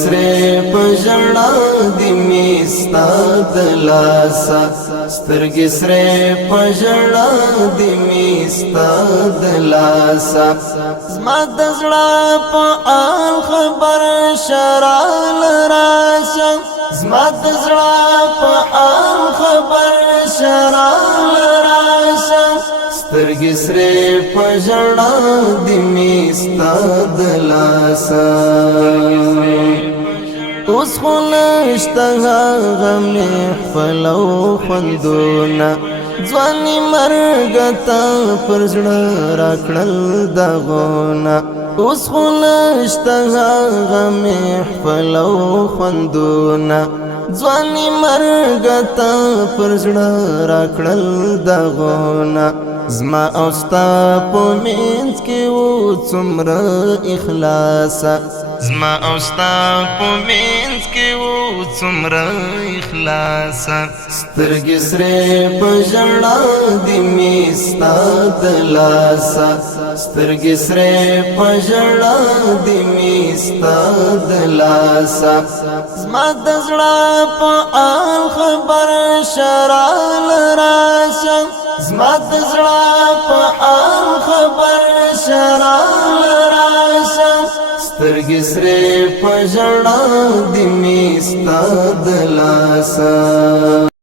سره پجړا دی میستا دلاسا سترګې سره پجړا دی میستا دلاسا زما د زړه په آل خبر شرال راشا زما د زړه په آل خبر شرال راشا سترګې سره پجړا دی میستا دلاسا اوس خلشته غم خپلو خوندونه ځواني مرګ ته پر زړه راکړل دغونه اوس خلشته غم خپلو خوندونه ځواني مرګ ته پر زړه راکړل دغونه زما او ستا په منځ کې و څومره اخلاص زما او ستا په منځ کې و څومره اخلاص سترګې سرې په ژړا دې مې ستا د لاسه سترګې سرې په ژړا دې مې ستا د لاسه زما د زړه په آل خبر شرال راشه زما د زړه په آل خبر شرال راشه سترګې سرې په ژړا دې مې ستا د لاسه